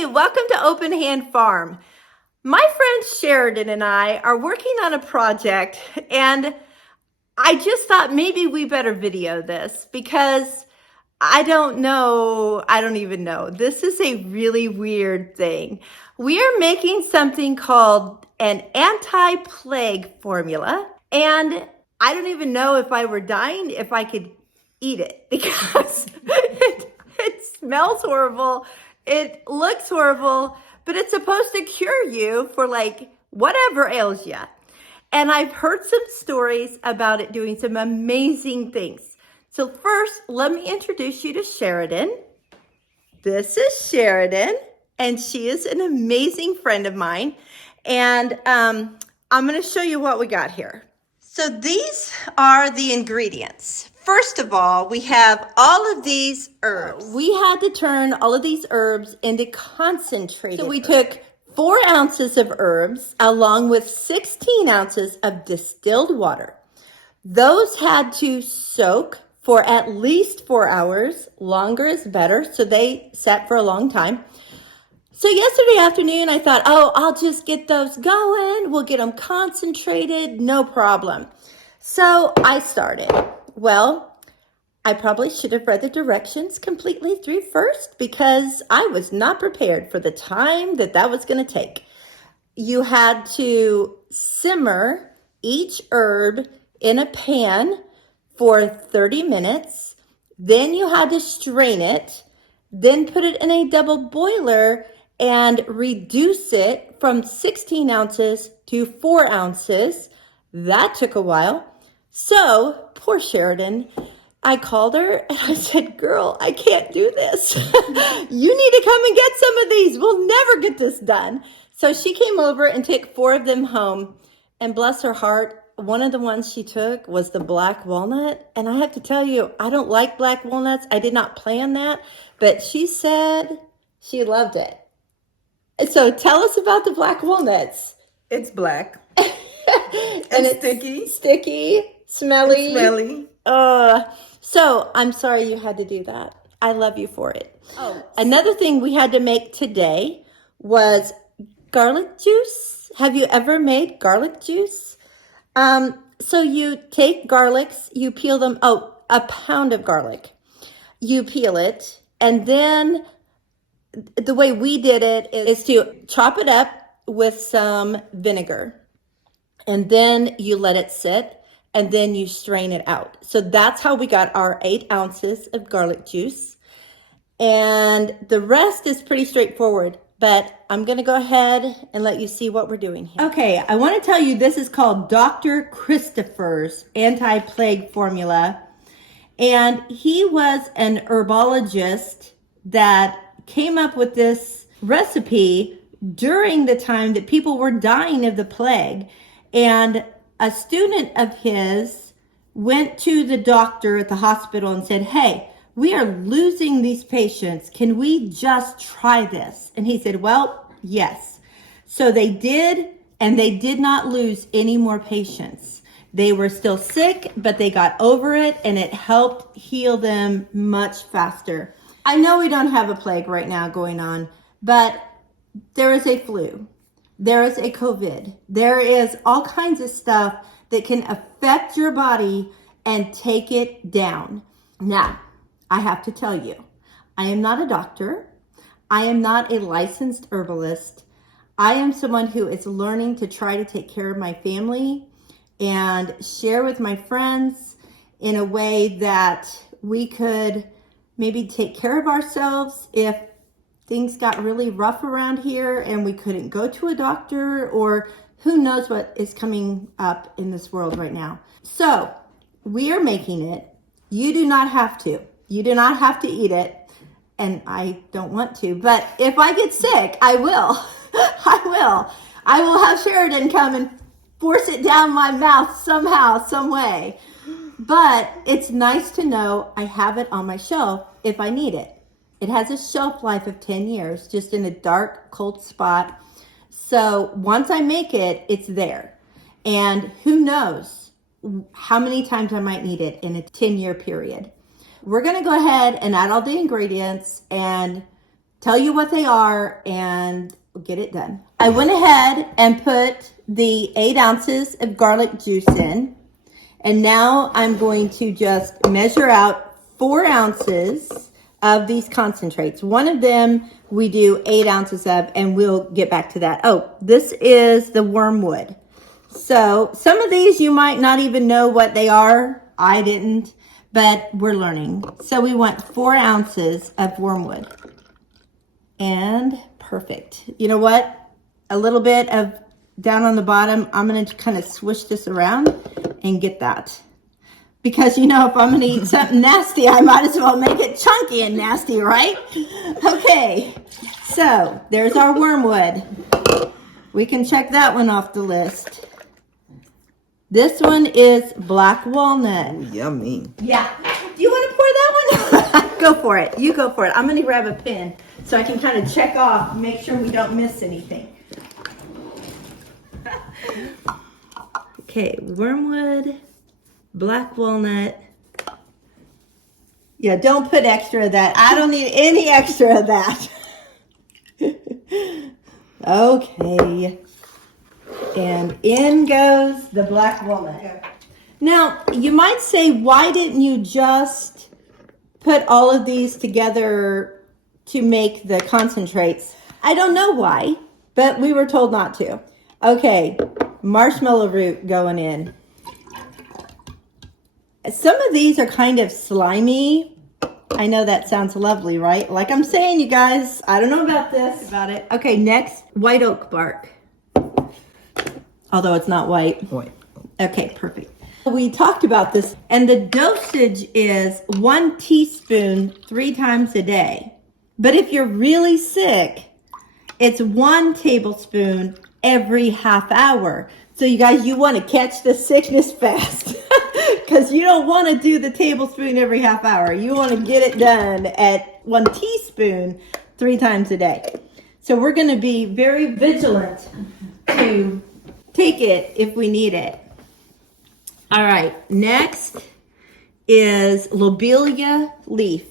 Hey, welcome to Open Hand Farm. My friend Sheridin and I are working on a project, and I just thought maybe we better video this because I don't even know. This is a really weird thing. We are making something called an anti-plague formula, and I don't even know if I were dying if I could eat it because it smells horrible. It looks horrible, but it's supposed to cure you for like whatever ails you. And I've heard some stories about it doing some amazing things. So first, let me introduce you to Sheridin. This is Sheridin, and she is an amazing friend of mine. And I'm going to show you what we got here. So these are the ingredients. First of all, we have all of these herbs. We had to turn all of these herbs into concentrated. So we took 4 ounces of herbs along with 16 ounces of distilled water. Those had to soak for at least 4 hours. Longer is better, so they sat for a long time. So yesterday afternoon, I thought, I'll just get those going. We'll get them concentrated, no problem. So I started. Well, I probably should have read the directions completely through first because I was not prepared for the time that was going to take. You had to simmer each herb in a pan for 30 minutes. Then you had to strain it, then put it in a double boiler and reduce it from 16 ounces to 4 ounces. That took a while. So, poor Sheridin, I called her and I said, girl, I can't do this. You need to come and get some of these. We'll never get this done. So she came over and took 4 of them home. And bless her heart, one of the ones she took was the black walnut. And I have to tell you, I don't like black walnuts. I did not plan that. But she said she loved it. So tell us about the black walnuts. It's black. And it's sticky. Sticky, smelly. It's smelly. So I'm sorry you had to do that. I love you for it. Another thing we had to make today was garlic juice. Have you ever made garlic juice? So you take garlics, you peel them. A pound of garlic. You peel it, and then the way we did it is to chop it up with some vinegar. And then you let it sit, and then you strain it out. So that's how we got our 8 ounces of garlic juice. And the rest is pretty straightforward, but I'm going to go ahead and let you see what we're doing here. Okay, I want to tell you this is called Dr. Christopher's anti-plague formula. And he was an herbologist that came up with this recipe during the time that people were dying of the plague. And a student of his went to the doctor at the hospital and said, hey, we are losing these patients. Can we just try this? And he said, well, yes. So they did, and they did not lose any more patients. They were still sick, but they got over it, and it helped heal them much faster. I know we don't have a plague right now going on, but there is a flu. There is a COVID. There is all kinds of stuff that can affect your body and take it down. Now, I have to tell you, I am not a doctor. I am not a licensed herbalist. I am someone who is learning to try to take care of my family and share with my friends in a way that we could maybe take care of ourselves if things got really rough around here and we couldn't go to a doctor, or who knows what is coming up in this world right now. So we are making it. You do not have to. You do not have to eat it. And I don't want to, but if I get sick, I will. I will have Sheridin come and force it down my mouth somehow, some way. But it's nice to know I have it on my shelf if I need it. It has a shelf life of 10 years, just in a dark, cold spot. So once I make it, it's there. And who knows how many times I might need it in a 10-year period. We're going to go ahead and add all the ingredients and tell you what they are, and get it done. I went ahead and put the 8 ounces of garlic juice in. And now I'm going to just measure out 4 ounces of these concentrates. One of them we do 8 ounces of, and we'll get back to that. Oh, this is the wormwood. So some of these you might not even know what they are. I didn't, but we're learning. So we want 4 ounces of wormwood. And perfect. You know what? A little bit of down on the bottom. I'm going to kind of swish this around and get that. Because, you know, if I'm going to eat something nasty, I might as well make it chunky and nasty, right? Okay, so there's our wormwood. We can check that one off the list. This one is black walnut. Ooh, yummy. Yeah. Do you want to pour that one? Go for it. You go for it. I'm going to grab a pen so I can kind of check off, make sure we don't miss anything. Okay, wormwood, black walnut. Yeah, don't put extra of that. I don't need any extra of that. Okay. And in goes the black walnut. Now, you might say, why didn't you just put all of these together to make the concentrates? I don't know why, but we were told not to. Okay, marshmallow root going in. Some of these are kind of slimy. I know that sounds lovely, right? Like I'm saying, you guys, I don't know about this, about it. Okay, next, white oak bark. Although it's not white. White. Okay, perfect. We talked about this, and the dosage is 1 teaspoon 3 times a day. But if you're really sick, it's 1 tablespoon every half hour. So you guys, you want to catch the sickness fast because you don't want to do the tablespoon every half hour. You want to get it done at 1 teaspoon 3 times a day. So we're going to be very vigilant to take it if we need it. All right, next is lobelia leaf.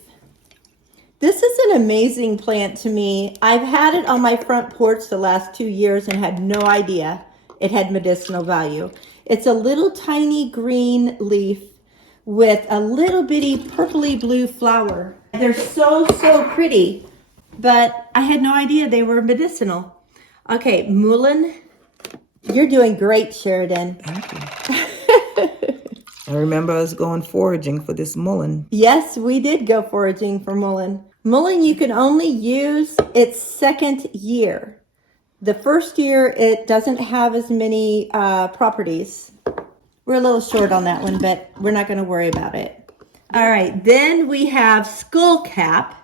This is an amazing plant to me. I've had it on my front porch the last 2 years and had no idea it had medicinal value. It's a little tiny green leaf with a little bitty purpley blue flower. They're so pretty, but I had no idea they were medicinal. Okay, mullein. You're doing great, Sheridan. Thank you. I remember us going foraging for this mullein. Yes, we did go foraging for mullein. Mullein you can only use its 2nd year. The 1st year, it doesn't have as many properties. We're a little short on that one, but we're not going to worry about it. All right, then we have skullcap.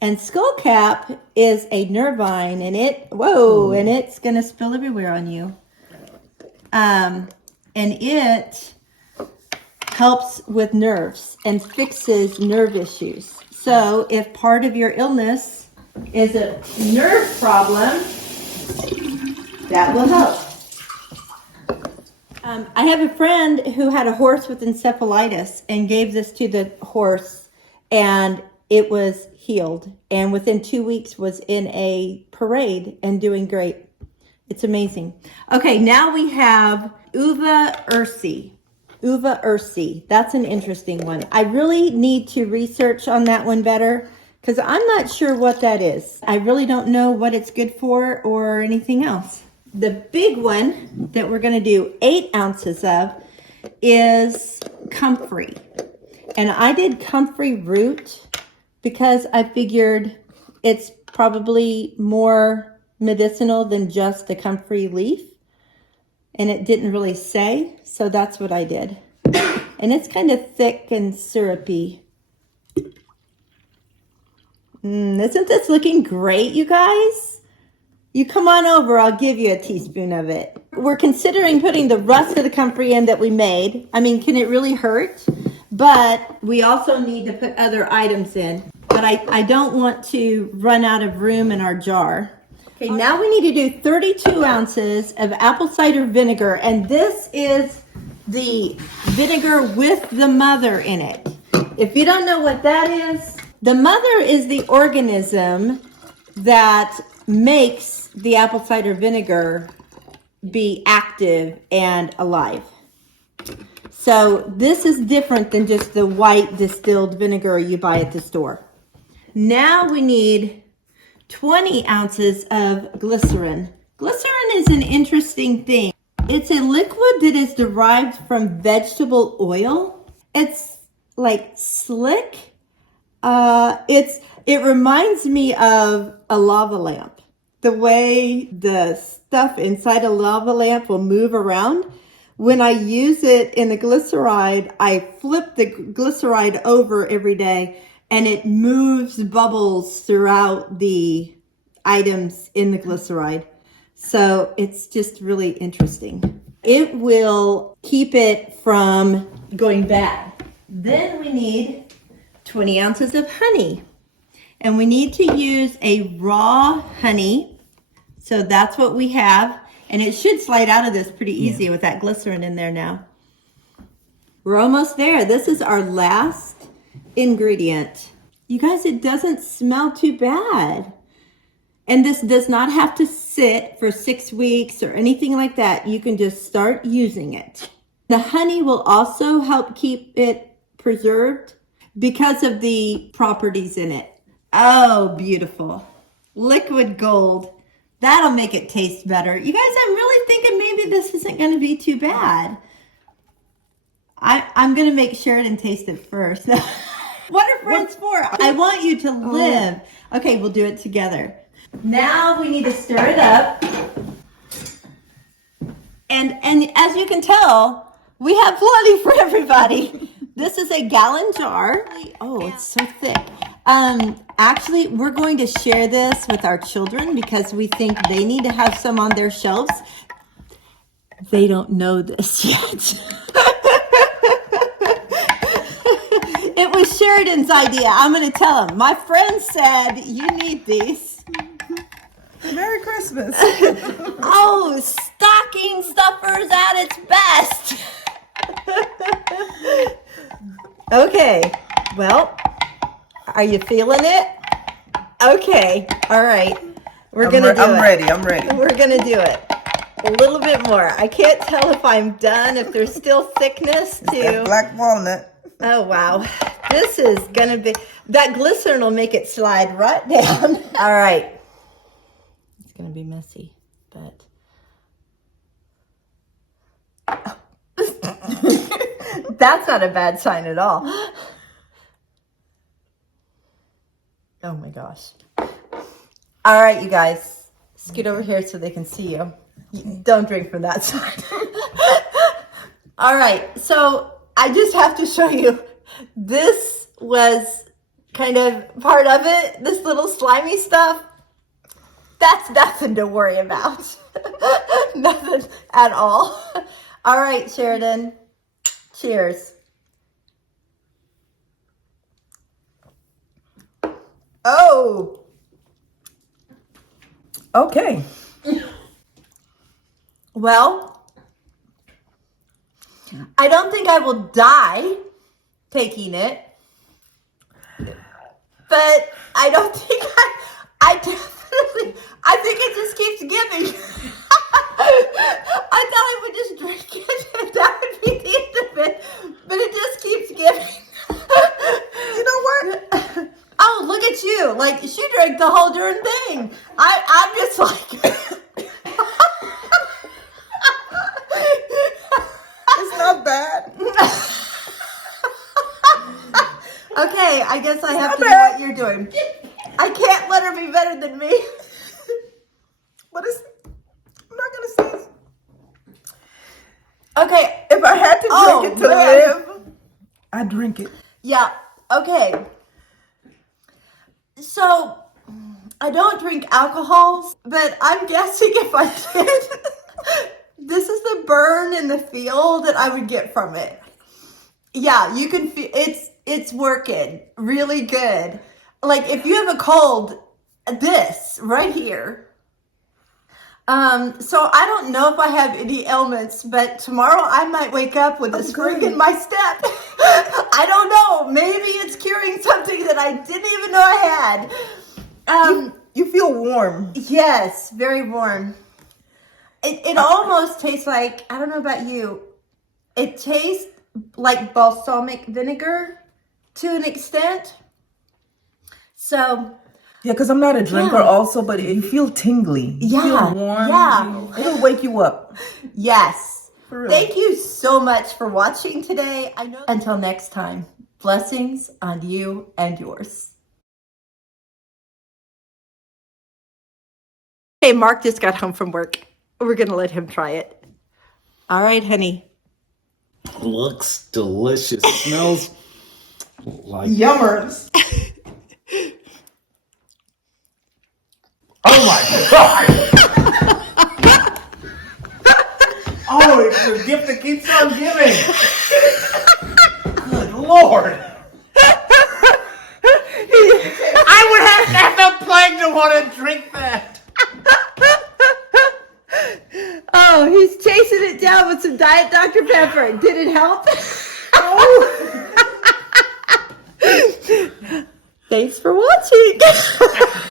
And skullcap is a nervine, and and it's going to spill everywhere on you. And it helps with nerves and fixes nerve issues. So if part of your illness is a nerve problem, that will help. I have a friend who had a horse with encephalitis and gave this to the horse, and it was healed. And within 2 weeks was in a parade and doing great. It's amazing. Okay, now we have uva ursi. Uva ursi. That's an interesting one. I really need to research on that one better because I'm not sure what that is. I really don't know what it's good for or anything else. The big one that we're going to do 8 ounces of is comfrey. And I did comfrey root because I figured it's probably more medicinal than just the comfrey leaf. And it didn't really say, so that's what I did. And it's kind of thick and syrupy. Isn't this looking great, you guys? You come on over, I'll give you a teaspoon of it. We're considering putting the rest of the comfrey in that we made. I mean, can it really hurt? But we also need to put other items in. But I don't want to run out of room in our jar. Okay, now we need to do 32 ounces of apple cider vinegar, and this is the vinegar with the mother in it. If you don't know what that is, The mother is the organism that makes the apple cider vinegar be active and alive. So this is different than just the white distilled vinegar you buy at the store. Now we need 20 ounces of glycerin. Glycerin is an interesting thing. It's a liquid that is derived from vegetable oil. It's like slick. It reminds me of a lava lamp. The way the stuff inside a lava lamp will move around. When I use it in the glyceride, I flip the glyceride over every day and it moves bubbles throughout the items in the glyceride. So it's just really interesting. It will keep it from going bad. Then we need 20 ounces of honey. And we need to use a raw honey. So that's what we have. And it should slide out of this pretty easy with that glycerin in there now. We're almost there. This is our last ingredient. You guys, it doesn't smell too bad. And this does not have to sit for 6 weeks or anything like that. You can just start using it. The honey will also help keep it preserved because of the properties in it. Oh, beautiful. Liquid gold. That'll make it taste better. You guys, I'm really thinking maybe this isn't going to be too bad. I'm going to make Sheridan taste it first. What are friends for? I want you to live. Okay, we'll do it together. Now we need to stir it up. And as you can tell, we have plenty for everybody. This is a gallon jar. Oh, it's so thick. Actually, we're going to share this with our children because we think they need to have some on their shelves. They don't know this yet. It was Sheridan's idea. I'm going to tell him. My friend said, you need these. Merry Christmas. Oh, stocking stuffers at its best. Okay, well, are you feeling it? Okay, all right. I'm ready. We're going to do it. A little bit more. I can't tell if I'm done, if there's still thickness to... That black walnut. Oh, wow. This is going to be... That glycerin will make it slide right down. All right. It's going to be messy, but... That's not a bad sign at all. Oh, my gosh. All right, you guys. Scoot over here so they can see you. Don't drink from that side. All right, so I just have to show you. This was kind of part of it. This little slimy stuff. That's nothing to worry about. Nothing at all. All right, Sheridan. Cheers. Oh. Okay. Well, I don't think I will die taking it, but I don't think I think it just keeps giving. I thought I would just drink it and that would be the end of it, but it just keeps giving. You know what? Oh, look at you. Like, she drank the whole darn thing. I'm just like... It's not bad. Okay, I guess I have to do what you're doing. I can't let her be better than me. What is... I'm not going to say... Okay. If I had to drink it to live, I'd drink it. Yeah, okay. So, I don't drink alcohol, but I'm guessing if I did, this is the burn and the feel that I would get from it. Yeah, you can feel, it's working really good. Like, if you have a cold, this right here. So I don't know if I have any ailments, but tomorrow I might wake up with a spring in my step. I don't know. Maybe it's curing something that I didn't even know I had. You feel warm. Yes, very warm. It almost tastes like, I don't know about you, it tastes like balsamic vinegar to an extent. So, Yeah, because I'm not a drinker also, but you feel tingly. You feel warm. Yeah. It'll wake you up. Yes. For real. Thank you so much for watching today. I know. Until next time, blessings on you and yours. Hey, Mark just got home from work. We're going to let him try it. All right, honey. Looks delicious. Smells like Yummers. Oh my god! Oh, it's the gift that keeps on giving. Good lord! I would have to have a plague to want to drink that. Oh, he's chasing it down with some Diet Dr. Pepper. Did it help? Thanks for watching.